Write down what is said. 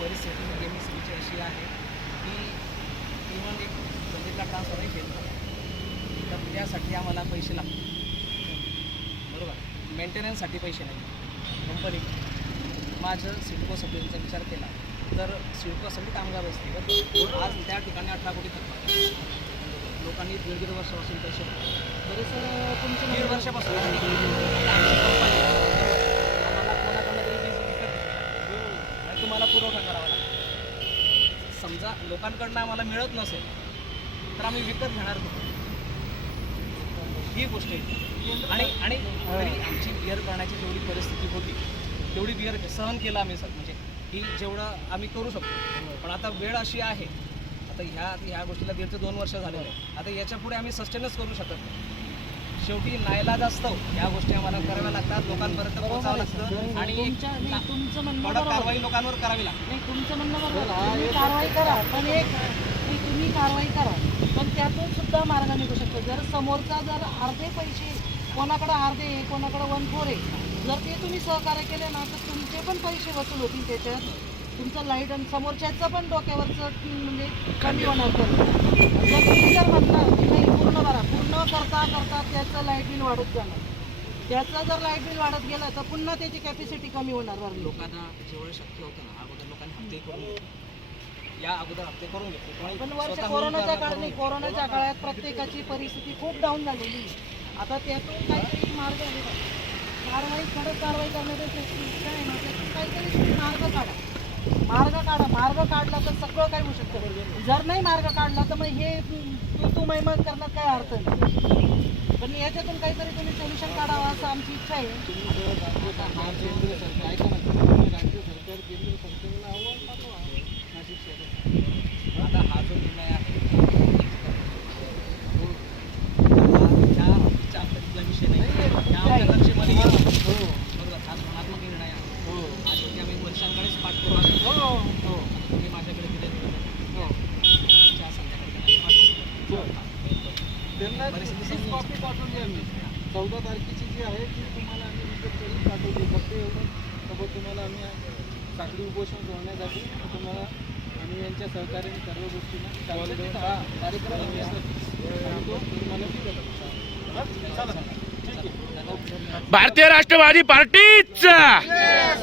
परिस्थिती MSBची अशी आहे की इव्हन एक बजेटला ट्रान्सफरही फेल झाला, तर त्यासाठी आम्हाला पैसे लागतात. बरोबर, मेंटेनन्ससाठी पैसे नाही. कंपनी माझं सिडको सब्सिडीचा विचार केला तर सिडकोसाठी कामगार असते, बरं आज त्या ठिकाणी 18 कोटी थकवा लोकांनी 1.5 वर्षापासून पैसे बरे सर, तुमचं 1.5 वर्षापासून आमची कंपनी आम्हाला कोणाकडनं तरी वीज विकत आणि तुम्हाला पुरवठा करावा लागतो. समजा लोकांकडनं आम्हाला मिळत नसेल तर आम्ही विकत घेणार कुठे, ही गोष्ट आहे. आणि तरी आमची बिअर करण्याची जेवढी परिस्थिती होती तेवढी बिअर सहन केलं आम्ही सर, म्हणजे की जेवढं आम्ही करू शकतो. पण आता वेळ अशी आहे, आता ह्या गोष्टीला 1.5 ते 2 वर्ष झालेले आहे. आता याच्या पुढे आम्ही सस्टेनच करू शकत नाही. शेवटी नाईलाजास्तव या गोष्टी आम्हाला कराव्या लागतात, लोकांपर्यंत पोहोचावं लागतं आणि तुमचं म्हणणं कडक बरोबर कारवाई लोकांवर करावी लागते. नाही, तुमचं म्हणणं बरोबर, तुम्ही कारवाई करा, पण तुम्ही कारवाई करा, पण त्यातून सुद्धा मार्ग निघू शकतो. जर समोरचा जर अर्धे पैसे कोणाकडे अर्धे कोणाकडे 1/4 आहे, जर ते तुम्ही सहकार्य केले ना तर तुमचे पण पैसे वसूल होतील, त्याच्यात तुमचं लाईट आणि समोरच्याचं पण डोक्यावरचं म्हणजे कमी होणार. जर तुम्ही जर म्हटलं की नाही पूर्ण भरा, पूर्ण करता करता त्याचं लाईट बिल वाढत जाणार, त्याचं जर लाईट बिल वाढत गेलं तर पुन्हा त्याची कॅपॅसिटी कमी होणार. बरं, लोकांना जेवढं शक्य होतं ना अगोदर लोकांनी हप्ते करून घेतले, या अगोदर हप्ते करून घेतले. पण वर्ष कोरोनाच्या काळात नाही, कोरोनाच्या काळात प्रत्येकाची परिस्थिती खूप डाऊन झालेली. आता त्यातून काहीतरी मार्ग आहे का? कडक कारवाई करण्यापेक्षा काय आहे ना, त्यातून काहीतरी तुम्ही मार्ग काढला तर सगळं काही होऊ शकतं. जर नाही मार्ग काढला तर मग हे तू मैमत करण्यात काय अर्थ नाही. पण याच्यातून काहीतरी तुम्ही सोल्युशन काढावं असं आमची इच्छा आहे. आता हा जो निर्णय आहे चा विषय नाही, लक्षमध्ये बरोबर, हा धोरणात्मक निर्णय आहे. हा शेवटी आम्ही वर्षांकडेच पाठपुरावा तुम्ही माझ्याकडे दिले परिस्थिती कॉपी पाठवली आम्ही 14 तारखेची जी आहे ती तुम्हाला आम्ही विकत करून पाठवली. फक्त एवढं सोबत तुम्हाला आम्ही साखळी उपोषण सोडण्यासाठी तुम्हाला आम्ही यांच्या सहकार्याने सर्व गोष्टींना कार्यक्रम भारतीय राष्ट्रवादी पार्टीचा